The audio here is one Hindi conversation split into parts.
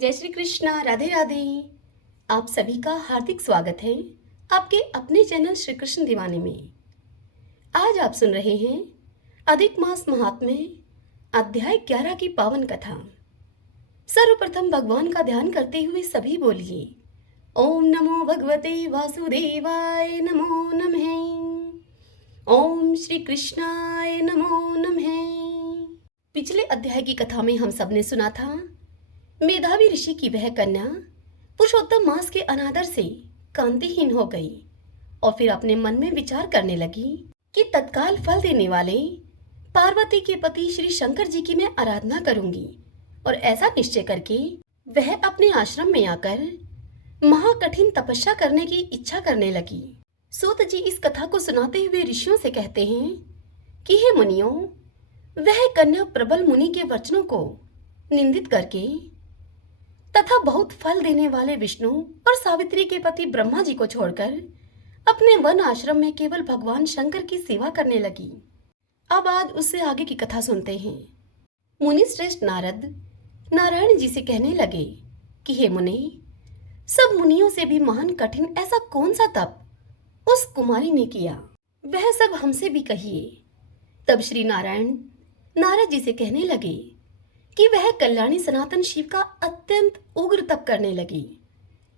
जय श्री कृष्णा, राधे राधे। आप सभी का हार्दिक स्वागत है आपके अपने चैनल श्री कृष्ण दीवाने में। आज आप सुन रहे हैं अधिक मास महात्म्य अध्याय 11 की पावन कथा। सर्वप्रथम भगवान का ध्यान करते हुए सभी बोलिए ओम नमो भगवते वासुदेवाय नमो नमः। ओम श्री कृष्णाय नमो नमः। पिछले अध्याय की कथा में हम सबने सुना था मेधावी ऋषि की वह कन्या पुरुषोत्तम मास के अनादर से कांतिहीन हो गई और फिर अपने मन में विचार करने लगी कि तत्काल फल देने वाले पार्वती के पति श्री शंकर जी की मैं आराधना करूंगी। और ऐसा निश्चय करके वह अपने आश्रम में आकर महाकठिन तपस्या करने की इच्छा करने लगी। सूत जी इस कथा को सुनाते हुए ऋषियों से कहते हैं कि हे मुनियों, वह कन्या प्रबल मुनि के वचनों को निंदित करके तथा बहुत फल देने वाले विष्णु और सावित्री के पति ब्रह्मा जी को छोड़कर अपने वन आश्रम में केवल भगवान शंकर की सेवा करने लगी। अब आज उससे आगे की कथा सुनते हैं। मुनि श्रेष्ठ नारद नारायण जी से कहने लगे कि हे मुनि, सब मुनियों से भी महान कठिन ऐसा कौन सा तप उस कुमारी ने किया, वह सब हमसे भी कहिए। तब श्री नारायण नारद जी से कहने लगे कि वह कल्याणी सनातन शिव का अत्यंत उग्र तप करने लगी,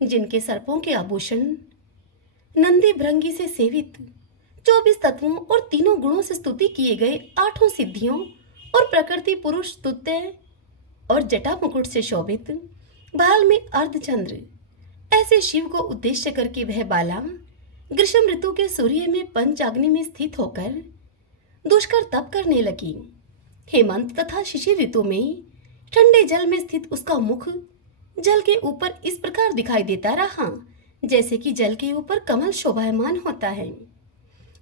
जिनके सर्पों के आभूषण नंदी भृंगी से सेवित 24 तत्वों और तीनों गुणों से स्तुति किए गए 8 सिद्धियों और प्रकृति पुरुष स्तुत्य और जटा मुकुट से शोभित बाल में अर्धचंद्र ऐसे शिव को उद्देश्य करके वह बाला ग्रीष्म ऋतु के सूर्य में पंचाग्नि में स्थित होकर दुष्कर तप करने लगी। हेमंत तथा शिशिर ऋतु में ठंडे जल में स्थित उसका मुख जल के ऊपर इस प्रकार दिखाई देता रहा जैसे कि जल के ऊपर कमल शोभायमान होता है।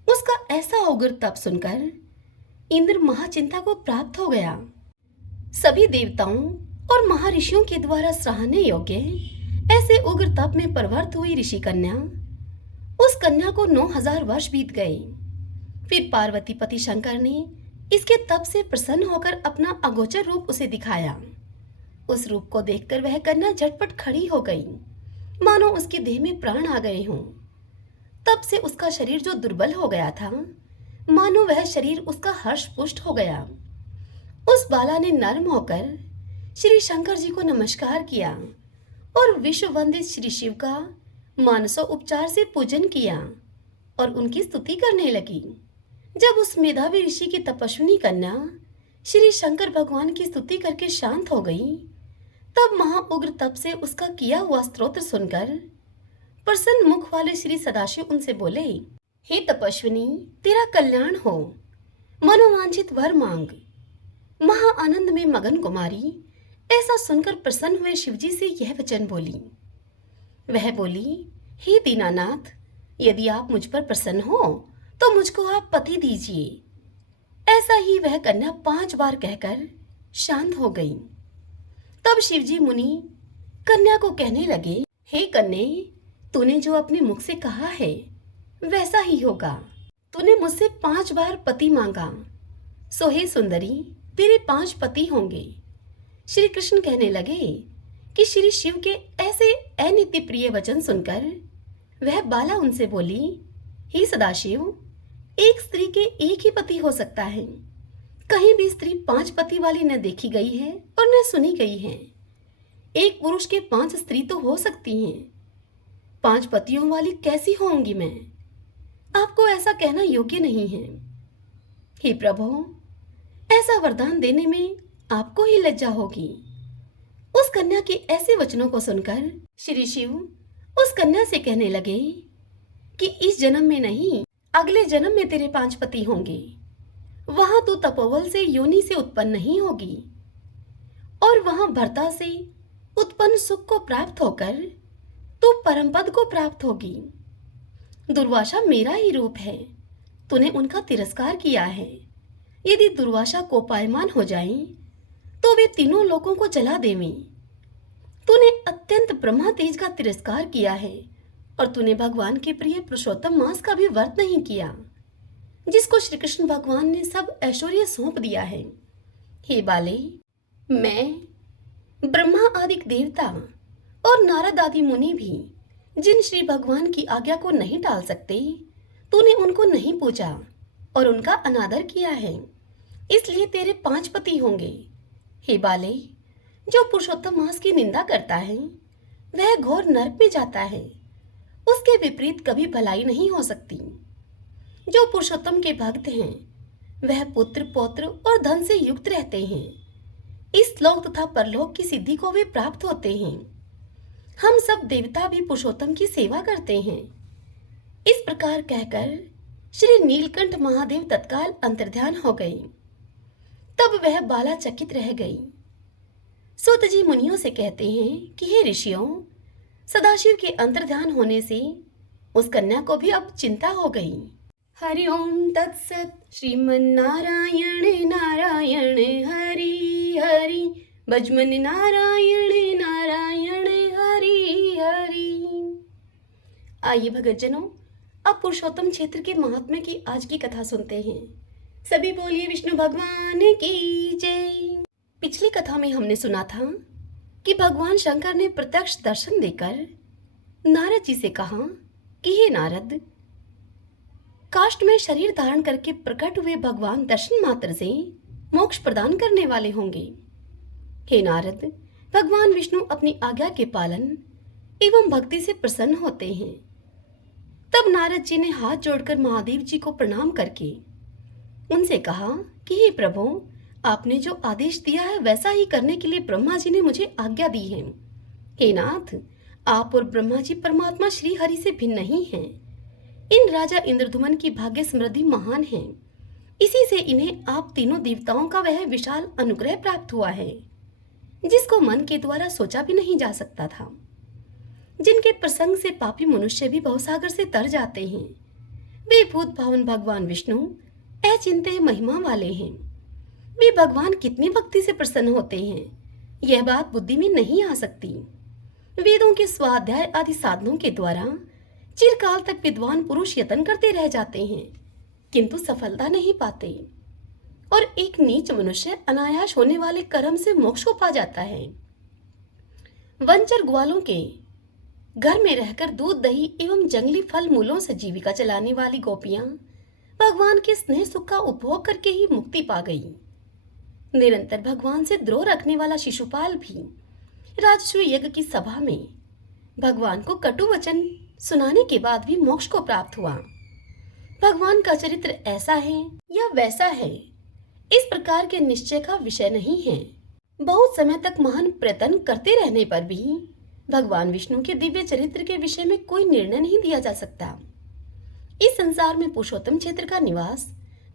उसका ऐसा उग्र तप सुनकर इंद्र महाचिंता को प्राप्त हो गया। सभी देवताओं और महर्षियों के द्वारा सराहने योग्य ऐसे उग्र तप में प्रवृत्त हुई ऋषि कन्या, उस कन्या को 9000 वर्ष बीत गए। फिर पार्वती पति शंकर ने इसके तप से प्रसन्न होकर अपना अगोचर रूप उसे दिखाया। उस रूप को देखकर वह कन्या झटपट खड़ी हो गई, मानो उसके देह में प्राण आ गए हों। तब से उसका शरीर जो दुर्बल हो गया था, मानो वह शरीर उसका हर्ष पुष्ट हो गया। उस बाला ने नर्म होकर श्री शंकर जी को नमस्कार किया और विश्व वंदित श्री शिव का मानसो उपचार से पूजन किया और उनकी स्तुति करने लगी। जब उस मेधावी ऋषि की तपस्विनी कन्या श्री शंकर भगवान की स्तुति करके शांत हो गई, तब महाउग्र तप से उसका किया हुआ स्तोत्र सुनकर प्रसन्न मुख वाले श्री सदाशिव उनसे बोले, हे तपस्विनी, तेरा कल्याण हो, मनोवांछित वर मांग। महा आनंद में मगन कुमारी ऐसा सुनकर प्रसन्न हुए शिवजी से यह वचन बोली। वह बोली, हे दीनानाथ, यदि आप मुझ पर प्रसन्न हो तो मुझको आप पति दीजिए। ऐसा ही वह कन्या 5 बार कहकर शांत हो गई। तब शिवजी मुनि कन्या को कहने लगे, हे कन्ये, तूने जो अपने मुख से कहा है वैसा ही होगा। तूने मुझसे 5 बार पति मांगा, सो हे सुंदरी, तेरे 5 पति होंगे। श्री कृष्ण कहने लगे कि श्री शिव के ऐसे अनित्य प्रिय वचन सुनकर वह बाला उनसे बोली, हे सदाशिव, एक स्त्री के एक ही पति हो सकता है। कहीं भी स्त्री 5 पति वाली न देखी गई है और न सुनी गई है। एक पुरुष के 5 स्त्री तो हो सकती हैं, 5 पतियों वाली कैसी होंगी मैं? आपको ऐसा कहना योग्य नहीं है। हे प्रभु, ऐसा वरदान देने में आपको ही लज्जा होगी। उस कन्या के ऐसे वचनों को सुनकर श्री शिव उस कन्या से कहने लगे कि इस जन्म में नहीं, अगले जन्म में तेरे 5 पति होंगे। वहां तू तपोबल से योनि से उत्पन्न नहीं होगी और वहां भर्ता से उत्पन्न सुख को प्राप्त होकर तू परम पद को प्राप्त होगी। दुर्वासा मेरा ही रूप है, तूने उनका तिरस्कार किया है। यदि दुर्वासा कोपायमान हो जाएं, तो वे तीनों लोकों को जला देवें। तूने अत्यंत ब्रह्मा तेज का तिरस्कार किया है और तूने भगवान के प्रिय पुरुषोत्तम मास का भी व्रत नहीं किया, जिसको श्री कृष्ण भगवान ने सब ऐश्वर्य सौंप दिया है। हे बाले, मैं ब्रह्मा आदि देवता और नारद आदि मुनि भी जिन श्री भगवान की आज्ञा को नहीं टाल सकते, तूने उनको नहीं पूजा और उनका अनादर किया है, इसलिए तेरे 5 पति होंगे। हे बाले, जो पुरुषोत्तम मास की निंदा करता है वह घोर नरक में जाता है। उसके विपरीत कभी भलाई नहीं हो सकती। जो पुरुषोत्तम के भक्त हैं वह पुत्र पौत्र और धन से युक्त रहते हैं। इस लोक तथा परलोक की सिद्धि को वे प्राप्त होते हैं। हम सब देवता भी पुरुषोत्तम की सेवा करते हैं। इस प्रकार कहकर श्री नीलकंठ महादेव तत्काल अंतर्ध्यान हो गए। तब वह बाला चकित रह गई। सूत जी मुनियों से कहते हैं कि हे ऋषियों, सदाशिव के अंतर्ध्यान होने से उस कन्या को भी अब चिंता हो गई। हरि ओम तत्सत। श्रीमन्नारायण नारायण हरि हरि, भजमन नारायण नारायण हरि हरि। आइए भगतजनों, अब पुरुषोत्तम क्षेत्र के महात्म्य की आज की कथा सुनते हैं। सभी बोलिए विष्णु भगवान की जय। पिछली कथा में हमने सुना था कि भगवान शंकर ने प्रत्यक्ष दर्शन देकर नारद जी से कहा कि हे नारद, काष्ठ में शरीर धारण करके प्रकट हुए भगवान दर्शन मात्र से मोक्ष प्रदान करने वाले होंगे। हे नारद, भगवान विष्णु अपनी आज्ञा के पालन एवं भक्ति से प्रसन्न होते हैं। तब नारद जी ने हाथ जोड़कर महादेव जी को प्रणाम करके उनसे कहा कि हे प्रभु, आपने जो आदेश दिया है वैसा ही करने के लिए ब्रह्मा जी ने मुझे आज्ञा दी है। हे नाथ, आप और ब्रह्मा जी परमात्मा श्री हरि से भिन्न नहीं हैं। इन राजा इंद्रधुमन की भाग्य समृद्धि महान है। इसी से इन्हें आप तीनों देवताओं का वह विशाल अनुग्रह प्राप्त हुआ है जिसको मन के द्वारा सोचा भी नहीं जा सकता था। जिनके प्रसंग से पापी मनुष्य भी भवसागर से तर जाते हैं, वे भूत भावन भगवान विष्णु अचिंत्य महिमा वाले हैं। वे भगवान कितनी भक्ति से प्रसन्न होते हैं, यह बात बुद्धि में नहीं आ सकती। वेदों के स्वाध्याय आदि साधनों के द्वारा चिरकाल तक विद्वान पुरुष यत्न करते रह जाते हैं, किंतु सफलता नहीं पाते, और एक नीच मनुष्य अनायास होने वाले कर्म से मोक्ष को पा जाता है। वंचर ग्वालों के घर में रहकर दूध दही एवं जंगली फल मूलों से जीविका चलाने वाली गोपियां भगवान के स्नेह सुख का उपभोग करके ही मुक्ति पा गई। निरंतर भगवान से द्रोह रखने वाला शिशुपाल भी राजस्व यज्ञ की सभा में भगवान को कटु वचन सुनाने के बाद भी मोक्ष को प्राप्त हुआ। भगवान का चरित्र ऐसा है या वैसा है, इस प्रकार के निश्चय का विषय नहीं है। बहुत समय तक महान प्रयत्न करते रहने पर भी भगवान विष्णु के दिव्य चरित्र के विषय में कोई निर्णय नहीं दिया जा सकता। इस संसार में पुरुषोत्तम क्षेत्र का निवास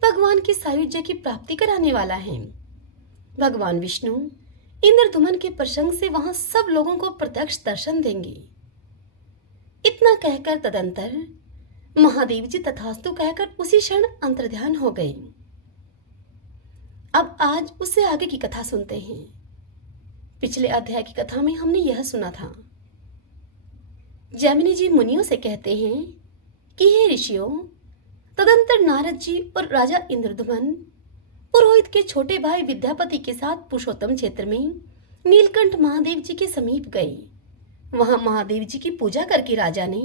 भगवान की सायुज्य की प्राप्ति कराने वाला है। भगवान विष्णु इंद्रधुमन के प्रसंग से वहां सब लोगों को प्रत्यक्ष दर्शन देंगे। इतना कहकर तदंतर महादेव जी तथास्तु कहकर उसी क्षण अंतर्ध्यान हो गए। अब आज उससे आगे की कथा सुनते हैं। पिछले अध्याय की कथा में हमने यह सुना था, जैमिनी जी मुनियों से कहते हैं कि हे ऋषियों, तदंतर नारद जी और राजा इंद्रधुमन पुरोहित के छोटे भाई विद्यापति के साथ पुरुषोत्तम क्षेत्र में नीलकंठ महादेव जी के समीप गए। वहां महादेव जी की पूजा करके राजा ने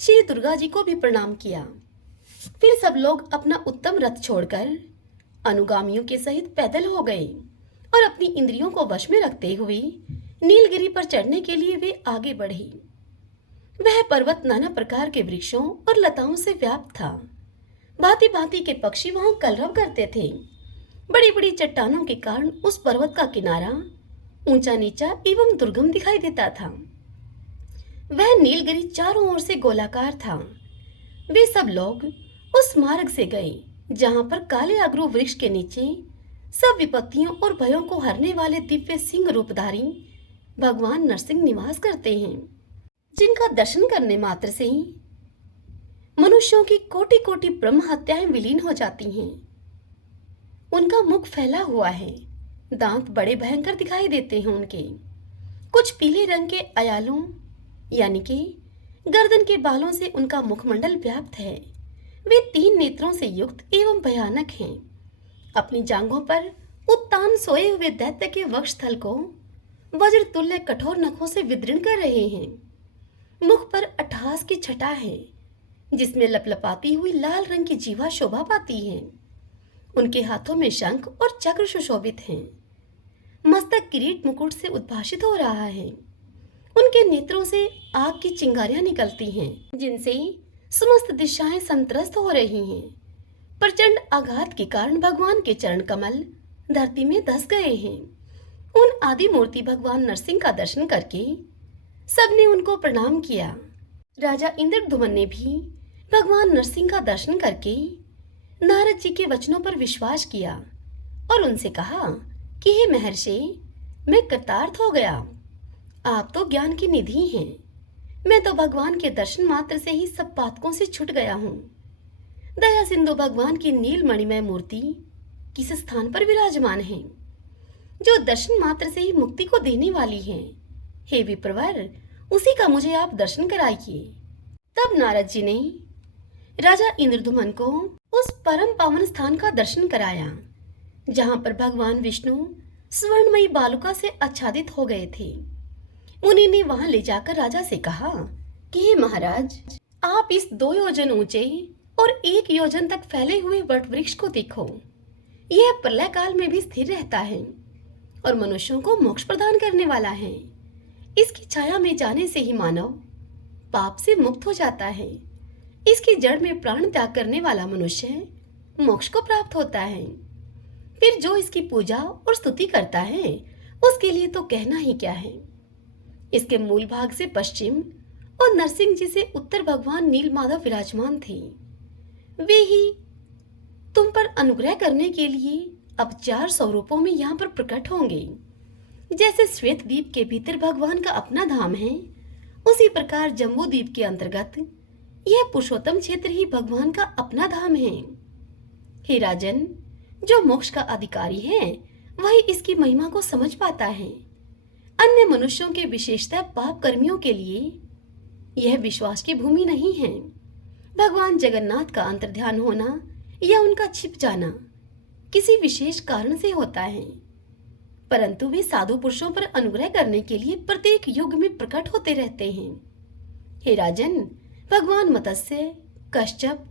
श्री दुर्गा जी को भी प्रणाम किया। फिर सब लोग अपना उत्तम रथ छोड़कर अनुगामियों के सहित पैदल हो गए और अपनी इंद्रियों को वश में रखते हुए नीलगिरी पर चढ़ने के लिए वे आगे बढ़े। वह पर्वत नाना प्रकार के वृक्षों और लताओं से व्याप्त था। भांति भांति के पक्षी वहां कलरव करते थे। बड़ी बड़ी चट्टानों के कारण उस पर्वत का किनारा ऊंचा नीचा एवं दुर्गम दिखाई देता था। वह नीलगिरी चारों ओर से गोलाकार था। वे सब लोग उस मार्ग से गए जहां पर काले अगरू वृक्ष के नीचे सब विपत्तियों और भयों को हरने वाले दिव्य सिंह रूपधारी भगवान नरसिंह निवास करते हैं, जिनका दर्शन करने मात्र से ही मनुष्यों की कोटि कोटि ब्रह्म हत्याएं विलीन हो जाती हैं। उनका मुख फैला हुआ है, दांत बड़े भयंकर दिखाई देते हैं उनके। कुछ पीले रंग के अयालों यानी कि गर्दन के बालों से उनका मुखमंडल व्याप्त है। वे 3 नेत्रों से युक्त एवं भयानक हैं। अपनी जांघों पर उत्तान सोए हुए दैत्य के वक्षस्थल को वज्र तुल्य कठोर नखों से विदृढ़ कर रहे हैं। मुख पर अट्टहास की छटा है, जिसमें लपलपाती हुई लाल रंग की जीवा शोभा पाती है। उनके हाथों में शंख और चक्र सुशोभित हैं। मस्तक किरीट मुकुट से उद्भासित हो रहा है। उनके नेत्रों से आग की चिंगारियां निकलती हैं, जिनसे समस्त दिशाएं संत्रस्त हो रही हैं। प्रचंड आघात के कारण भगवान के चरण कमल धरती में धंस गए हैं। उन आदि मूर्ति भगवान नरसिंह का दर्शन करके सबने उनको प्रणाम किया। राजा इंद्रद्युम्न ने भी भगवान नरसिंह का दर्शन करके नारद जी के वचनों पर विश्वास किया और उनसे कहा कि हे महर्षि, मैं कृतार्थ हो गया। आप तो ज्ञान की निधि हैं। मैं तो भगवान के दर्शन मात्र से ही सब पातकों से छूट गया हूँ। दया सिंधु भगवान की नील मणिमय मूर्ति किस स्थान पर विराजमान है, जो दर्शन मात्र से ही मुक्ति को देने वाली है। हे विप्रवर, उसी का मुझे आप दर्शन कराइए। तब नारद जी ने राजा इंद्रद्युम्न को उस परम पावन स्थान का दर्शन कराया, जहां पर भगवान विष्णु स्वर्णमयी बालुका से आच्छादित हो गए थे। मुनि ने वहां ले जाकर राजा से कहा कि हे महाराज, आप इस 2 योजन ऊंचे और 1 योजन तक फैले हुए वट वृक्ष को देखो। यह प्रलय काल में भी स्थिर रहता है और मनुष्यों को मोक्ष प्रदान करने वाला है। इसकी छाया में जाने से ही मानव पाप से मुक्त हो जाता है। इसकी जड़ में प्राण त्याग करने वाला मनुष्य मोक्ष को प्राप्त होता है। फिर जो इसकी पूजा और स्तुति करता है, उसके लिए तो कहना ही क्या है। इसके मूल भाग से पश्चिम और नरसिंह जी से उत्तर भगवान नीलमाधव विराजमान थे। वे ही तुम पर अनुग्रह करने के लिए अब 4 स्वरूपों में यहाँ पर प्रकट होंगे। जैसे श्वेत द्वीप के भीतर भगवान का अपना धाम है, उसी प्रकार जम्बू द्वीप के अंतर्गत यह पुरुषोत्तम क्षेत्र ही भगवान का अपना धाम है। हे राजन, जो मोक्ष का अधिकारी है, वही इसकी महिमा को समझ पाता है। अन्य मनुष्यों के विशेषतः पाप कर्मियों के लिए यह विश्वास की भूमि नहीं है। भगवान जगन्नाथ का अंतर्ध्यान होना या उनका छिप जाना किसी विशेष कारण से होता है, परंतु वे साधु पुरुषों पर अनुग्रह करने के लिए प्रत्येक युग में प्रकट होते रहते हैं। हे राजन, भगवान मत्स्य, कश्यप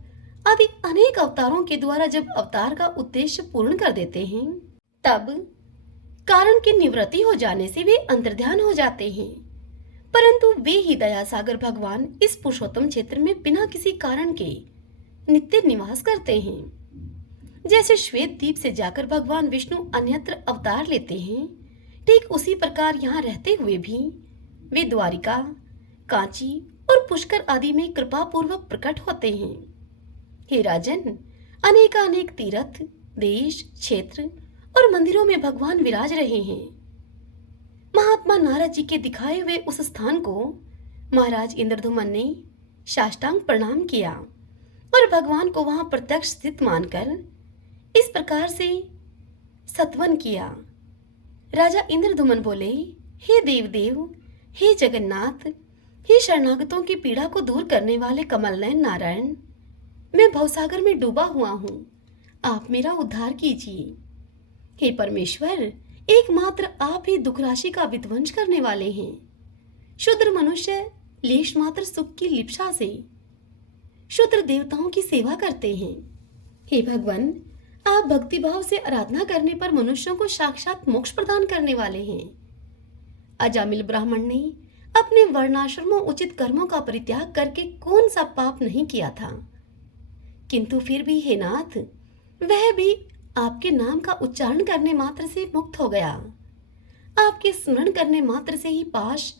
आदि अनेक अवतारों के द्वारा जब अवतार का उद्देश्य पूर्ण कर देते हैं, तब कारण की निवृत्ति हो जाने से वे अंतर्ध्यान हो जाते हैं। परंतु वे ही दया सागर भगवान इस पुरुषोत्तम क्षेत्र में बिना किसी कारण के नित्य निवास करते हैं। जैसे श्वेत द्वीप से जाकर भगवान विष्णु अन्यत्र अवतार लेते हैं, ठीक उसी प्रकार यहाँ रहते हुए भी वे द्वारिका, कांची और पुष्कर आदि में कृपा पूर्वक प्रकट होते हैं। हे राजन, अनेकानेक तीर्थ, देश, क्षेत्र और मंदिरों में भगवान विराज रहे हैं। महात्मा नारद जी के दिखाए हुए उस स्थान को महाराज इंद्रद्युम्न ने साष्टांग प्रणाम किया और भगवान को वहां प्रत्यक्ष स्थित मानकर इस प्रकार से सत्वन किया। राजा इंद्रद्युम्न बोले, हे देवदेव, हे जगन्नाथ, हे शरणागतों की पीड़ा को दूर करने वाले कमलनयन नारायण, मैं भवसागर में डूबा हुआ हूँ, आप मेरा उद्धार कीजिए। हे परमेश्वर, एकमात्र आप ही दुख राशि का विध्वंस करने वाले हैं। शूद्र मनुष्य लेश मात्र सुख की लिप्सा से शूद्र देवताओं की सेवा करते हैं। हे भगवान, आप भक्तिभाव से आराधना करने पर मनुष्यों को साक्षात मोक्ष प्रदान करने वाले हैं। अजामिल ब्राह्मण ने अपने वर्णाश्रमों उचित कर्मों का परित्याग करके कौन सा पाप नहीं किया था, किंतु फिर भी हे नाथ, वह भी आपके नाम का उच्चारण करने मात्र से मुक्त हो गया। आपके स्मरण करने मात्र से ही पाश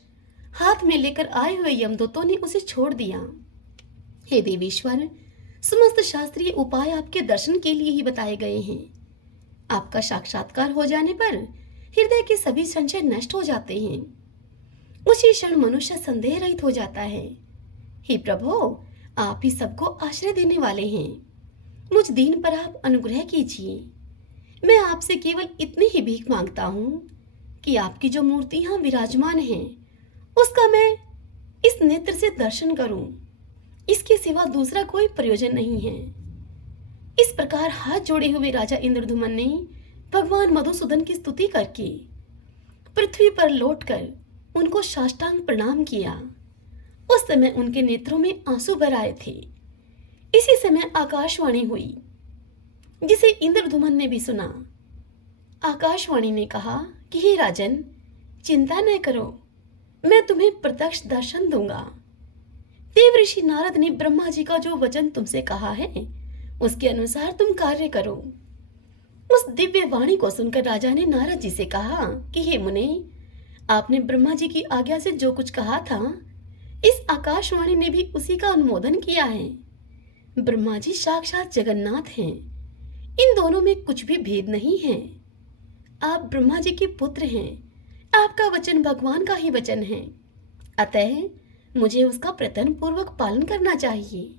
हाथ में लेकर आए हुए यमदूतों ने उसे छोड़ दिया। हे देवेश्वर, समस्त शास्त्रीय उपाय आपके दर्शन के लिए ही बताए गए हैं। आपका साक्षात्कार हो जाने पर हृदय के सभी संशय नष्ट हो जाते हैं। उसी क्षण मनुष्य संदेह रहित हो जाता है। हे प्रभु, आप ही सबको आश्रय देने वाले हैं। मुझ दीन पर आप अनुग्रह कीजिए। मैं आपसे केवल इतनी ही भीख मांगता हूँ कि आपकी जो मूर्ति यहाँ विराजमान है, उसका मैं इस नेत्र से दर्शन करूं। इसके सिवा दूसरा कोई प्रयोजन नहीं है। इस प्रकार हाथ जोड़े हुए राजा इंद्रद्युम्न ने भगवान मधुसूदन की स्तुति करके पृथ्वी पर लौटकर उनको साष्टांग प्रणाम किया। उस समय उनके नेत्रों में आंसू भर आए थे। इसी समय आकाशवाणी हुई, जिसे इंद्रधुमन ने भी सुना। आकाशवाणी ने कहा कि हे राजन, चिंता न करो, मैं तुम्हें प्रत्यक्ष दर्शन दूंगा। देव ऋषि नारद ने ब्रह्मा जी का जो वचन तुमसे कहा है, उसके अनुसार तुम कार्य करो। उस दिव्य वाणी को सुनकर राजा ने नारद जी से कहा कि हे मुने, आपने ब्रह्मा जी की आज्ञा से जो कुछ कहा था, इस आकाशवाणी ने भी उसी का अनुमोदन किया है। ब्रह्मा जी साक्षात जगन्नाथ हैं, इन दोनों में कुछ भी भेद नहीं है। आप ब्रह्मा जी के पुत्र हैं, आपका वचन भगवान का ही वचन है, अतः मुझे उसका प्रयत्न पूर्वक पालन करना चाहिए।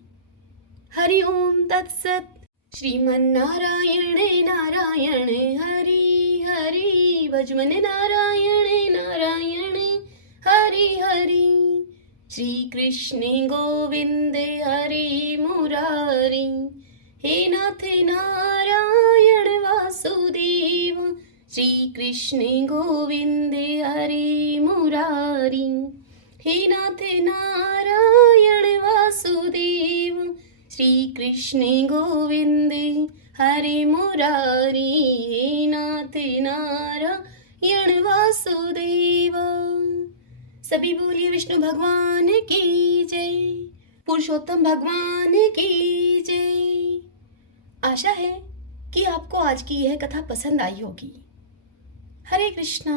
हरि ओम तत्सत। श्रीमन्नारायण नारायण हरि हरि, भजमन नारायण नारायण हरि हरि। श्री कृष्ण गोविंद हरि मुरारी, हे नाथ नारायण वासुदेव। श्री कृष्ण गोविंद हरि मुरारी, हे नाथ नारायण वासुदेव। श्री कृष्ण गोविंद हरि मुरारी, हे नाथ नारायण वासुदेव। सभी बोलिए विष्णु भगवान की जय, पुरुषोत्तम भगवान की जय। आशा है कि आपको आज की यह कथा पसंद आई होगी। हरे कृष्णा।